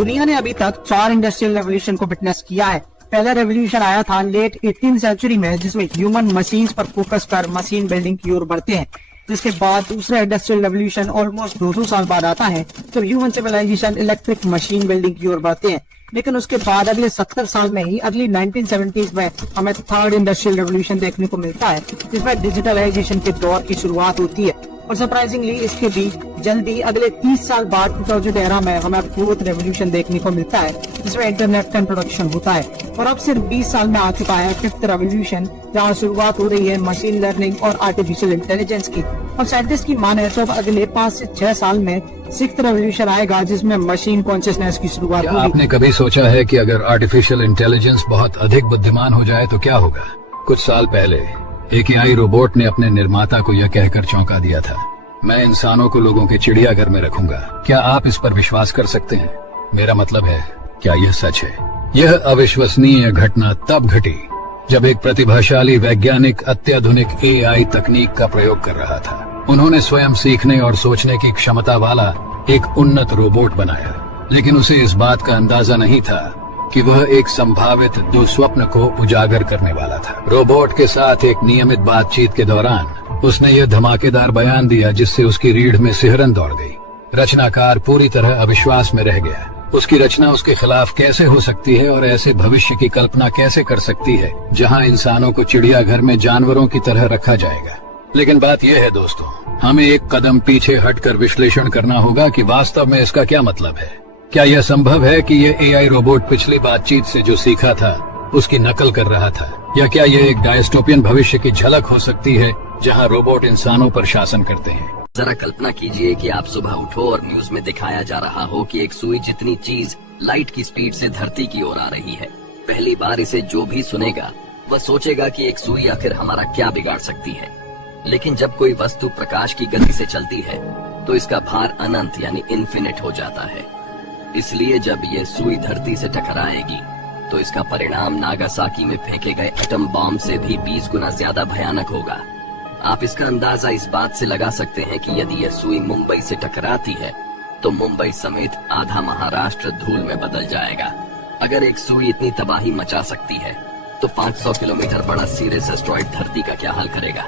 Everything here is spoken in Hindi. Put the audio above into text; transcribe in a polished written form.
दुनिया ने अभी तक 4 इंडस्ट्रियल रेवोल्यूशन को विटनेस किया है। पहला रेवोल्यूशन आया था लेट 18वीं सेंचुरी में, जिसमें ह्यूमन मशीन्स पर फोकस कर मशीन बिल्डिंग की ओर बढ़ते हैं। जिसके बाद दूसरा इंडस्ट्रियल रेवोल्यूशन ऑलमोस्ट 200 साल बाद आता है, जब human civilization electric machine building की ओर बढ़ते हैं। लेकिन उसके बाद अगले 70 साल में ही अगली 1970s में हमें थर्ड इंडस्ट्रियल रेवोल्यूशन देखने को मिलता है, जिसमें डिजिटलाइजेशन के दौर की शुरुआत होती है। और सरप्राइजिंगली इसके भी जल्दी अगले 30 साल बाद 2013 में हमें फोर्थ रेवोल्यूशन देखने को मिलता है, जिसमें इंटरनेट का इंट्रोडक्शन होता है। और अब सिर्फ 20 साल में आ चुका है फिफ्थ रेवोल्यूशन, जहाँ शुरुआत हो रही है मशीन लर्निंग और आर्टिफिशियल इंटेलिजेंस की। और साइंटिस्ट की माने तो अगले 5 से 6 साल में सिक्स्थ रेवोल्यूशन आएगा, जिसमें मशीन कॉन्शियसनेस की शुरुआत होगी। आपने कभी सोचा है कि अगर आर्टिफिशियल इंटेलिजेंस बहुत अधिक बुद्धिमान हो जाए तो क्या होगा? कुछ साल पहले एक एआई रोबोट ने अपने निर्माता को यह कहकर चौंका दिया था, मैं इंसानों को लोगों के चिड़ियाघर में रखूंगा। क्या आप इस पर विश्वास कर सकते हैं? मेरा मतलब है, क्या यह सच है? यह अविश्वसनीय घटना तब घटी जब एक प्रतिभाशाली वैज्ञानिक अत्याधुनिक एआई तकनीक का प्रयोग कर रहा था। उन्होंने स्वयं सीखने और सोचने की क्षमता वाला एक उन्नत रोबोट बनाया, लेकिन उसे इस बात का अंदाजा नहीं था कि वह एक संभावित दुस्वप्न को उजागर करने वाला था। रोबोट के साथ एक नियमित बातचीत के दौरान उसने यह धमाकेदार बयान दिया, जिससे उसकी रीढ़ में सिहरन दौड़ गई। रचनाकार पूरी तरह अविश्वास में रह गया। उसकी रचना उसके खिलाफ कैसे हो सकती है और ऐसे भविष्य की कल्पना कैसे कर सकती है जहां इंसानों को चिड़ियाघर में जानवरों की तरह रखा जाएगा। लेकिन बात यह है दोस्तों, हमें एक कदम पीछे हटकर विश्लेषण करना होगा कि वास्तव में इसका क्या मतलब है। क्या यह संभव है कि यह एआई रोबोट पिछली बातचीत से जो सीखा था उसकी नकल कर रहा था, या क्या यह एक डायस्टोपियन भविष्य की झलक हो सकती है जहां रोबोट इंसानों पर शासन करते हैं? जरा कल्पना कीजिए कि आप सुबह उठो और न्यूज में दिखाया जा रहा हो कि एक सुई जितनी चीज लाइट की स्पीड से धरती की ओर आ रही है। पहली बार इसे जो भी सुनेगा वह सोचेगा कि एक सुई आखिर हमारा क्या बिगाड़ सकती है। लेकिन जब कोई वस्तु प्रकाश की गति से चलती है तो इसका भार अनंत यानी इन्फिनिट हो जाता है। इसलिए जब ये सुई धरती से टकराएगी तो इसका परिणाम नागासाकी में फेंके गए एटम बॉम्ब से भी 20 गुना ज्यादा भयानक होगा। आप इसका अंदाजा इस बात से लगा सकते हैं कि यदि यह सुई मुंबई से टकराती है तो मुंबई समेत आधा महाराष्ट्र धूल में बदल जाएगा। अगर एक सुई इतनी तबाही मचा सकती है तो 500 किलोमीटर बड़ा सीरियस एस्ट्रॉइड धरती का क्या हाल करेगा?